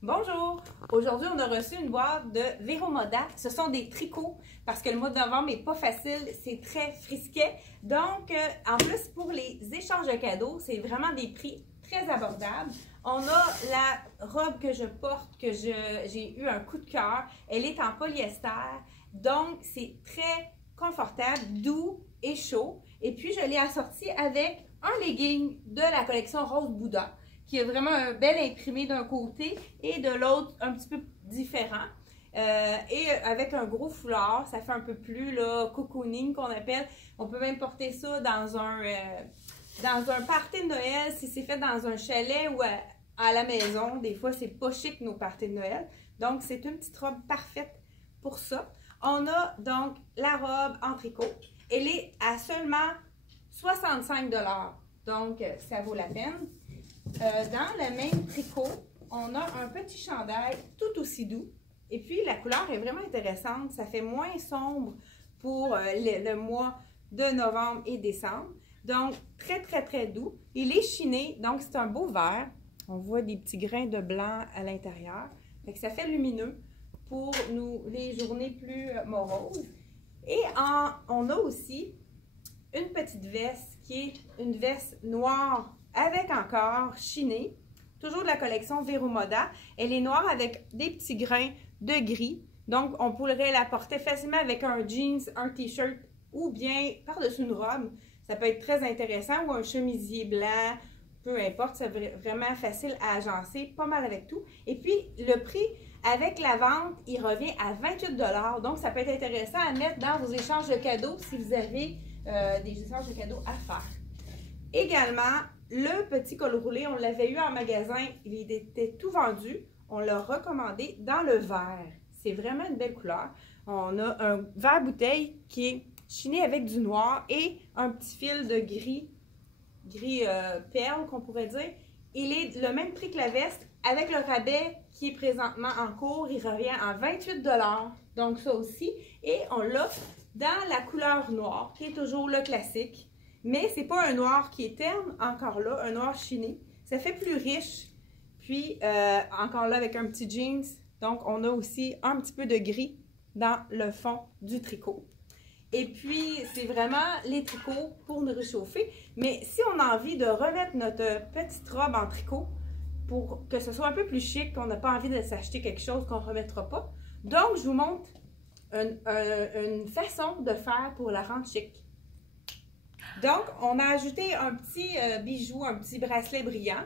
Bonjour! Aujourd'hui, on a reçu une boîte de Vero Moda. Ce sont des tricots parce que le mois de novembre n'est pas facile, c'est très frisquet. Donc, en plus, pour les échanges de cadeaux, c'est vraiment des prix très abordables. On a la robe que je porte, que j'ai eu un coup de cœur. Elle est en polyester, donc c'est très confortable, doux et chaud. Et puis, je l'ai assorti avec un legging de la collection Rose Bouddha, qui a vraiment un bel imprimé d'un côté et de l'autre un petit peu différent. Et avec un gros foulard, ça fait un peu plus là, cocooning qu'on appelle. On peut même porter ça dans un party de Noël, si c'est fait dans un chalet ou à la maison. Des fois, c'est pas chic nos parties de Noël. Donc, c'est une petite robe parfaite pour ça. On a donc la robe en tricot. Elle est à seulement 65 $. Donc, ça vaut la peine. Dans le même tricot, on a un petit chandail tout aussi doux. Et puis, la couleur est vraiment intéressante. Ça fait moins sombre pour le mois de novembre et décembre. Donc, très, très, très doux. Il est chiné, donc c'est un beau vert. On voit des petits grains de blanc à l'intérieur. Ça fait lumineux pour les journées plus moroses. Et on a aussi une petite veste qui est une veste noire avec encore chiné, toujours de la collection Vero Moda. Elle est noire avec des petits grains de gris. Donc, on pourrait la porter facilement avec un jeans, un t-shirt ou bien par-dessus une robe. Ça peut être très intéressant ou un chemisier blanc, peu importe. C'est vraiment facile à agencer, pas mal avec tout. Et puis, le prix avec la vente, il revient à 28 $. Donc, ça peut être intéressant à mettre dans vos échanges de cadeaux si vous avez des échanges de cadeaux à faire. Également, le petit col roulé, on l'avait eu en magasin, il était tout vendu. On l'a recommandé dans le vert. C'est vraiment une belle couleur. On a un vert bouteille qui est chiné avec du noir et un petit fil de gris perle qu'on pourrait dire. Il est le même prix que la veste avec le rabais qui est présentement en cours. Il revient à 28 $. Donc ça aussi. Et on l'a dans la couleur noire qui est toujours le classique. Mais c'est pas un noir qui est terne, encore là, un noir chiné. Ça fait plus riche. Puis, encore là, avec un petit jeans. Donc, on a aussi un petit peu de gris dans le fond du tricot. Et puis, c'est vraiment les tricots pour nous réchauffer. Mais si on a envie de remettre notre petite robe en tricot pour que ce soit un peu plus chic, qu'on n'a pas envie de s'acheter quelque chose qu'on ne remettra pas. Donc, je vous montre une façon de faire pour la rendre chic. Donc, on a ajouté un petit bijou, un petit bracelet brillant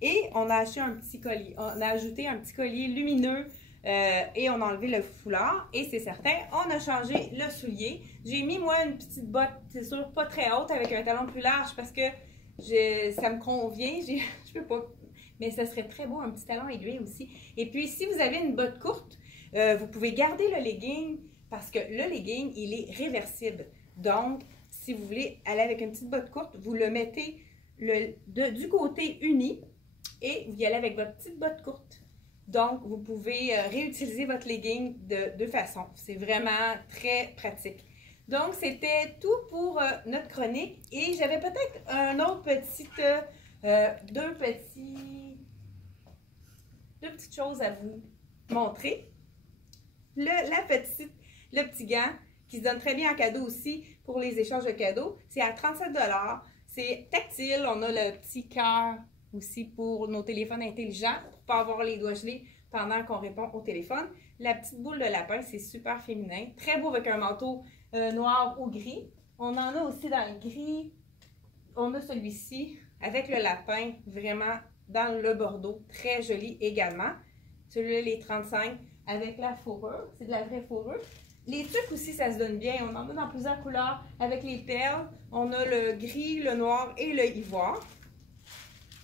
et on a acheté un petit collier. On a ajouté un petit collier lumineux et on a enlevé le foulard. Et c'est certain, on a changé le soulier. J'ai mis, moi, une petite botte, c'est sûr, pas très haute avec un talon plus large parce que ça me convient. Je peux pas, mais ça serait très beau, un petit talon aiguille aussi. Et puis, si vous avez une botte courte, vous pouvez garder le legging parce que le legging, il est réversible. Donc, si vous voulez aller avec une petite botte courte, vous le mettez du côté uni et vous y allez avec votre petite botte courte. Donc, vous pouvez réutiliser votre legging de deux façons. C'est vraiment très pratique. Donc, c'était tout pour notre chronique. Et j'avais peut-être un autre deux petites choses à vous montrer. Le petit gant qui se donne très bien en cadeau aussi pour les échanges de cadeaux. C'est à 37 $. C'est tactile. On a le petit cœur aussi pour nos téléphones intelligents, pour ne pas avoir les doigts gelés pendant qu'on répond au téléphone. La petite boule de lapin, c'est super féminin. Très beau avec un manteau noir ou gris. On en a aussi dans le gris. On a celui-ci avec le lapin, vraiment dans le bordeaux. Très joli également. Celui-là, il est 35 avec la fourrure. C'est de la vraie fourrure. Les tuques aussi, ça se donne bien. On en a dans plusieurs couleurs avec les perles. On a le gris, le noir et le ivoire.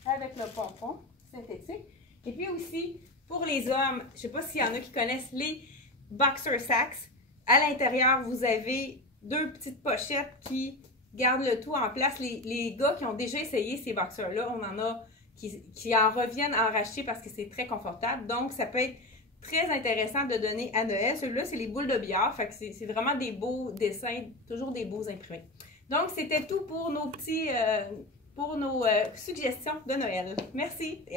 Avec le pompon synthétique. Et puis aussi, pour les hommes, je ne sais pas s'il y en a qui connaissent les boxer sacks. À l'intérieur, vous avez deux petites pochettes qui gardent le tout en place. Les gars qui ont déjà essayé ces boxers-là, on en a qui en reviennent à en racheter parce que c'est très confortable. Donc, ça peut être très intéressant de donner à Noël. Celui-là, c'est les boules de billard. Fait que c'est vraiment des beaux dessins, toujours des beaux imprimés. Donc, c'était tout pour nos suggestions de Noël. Merci et à la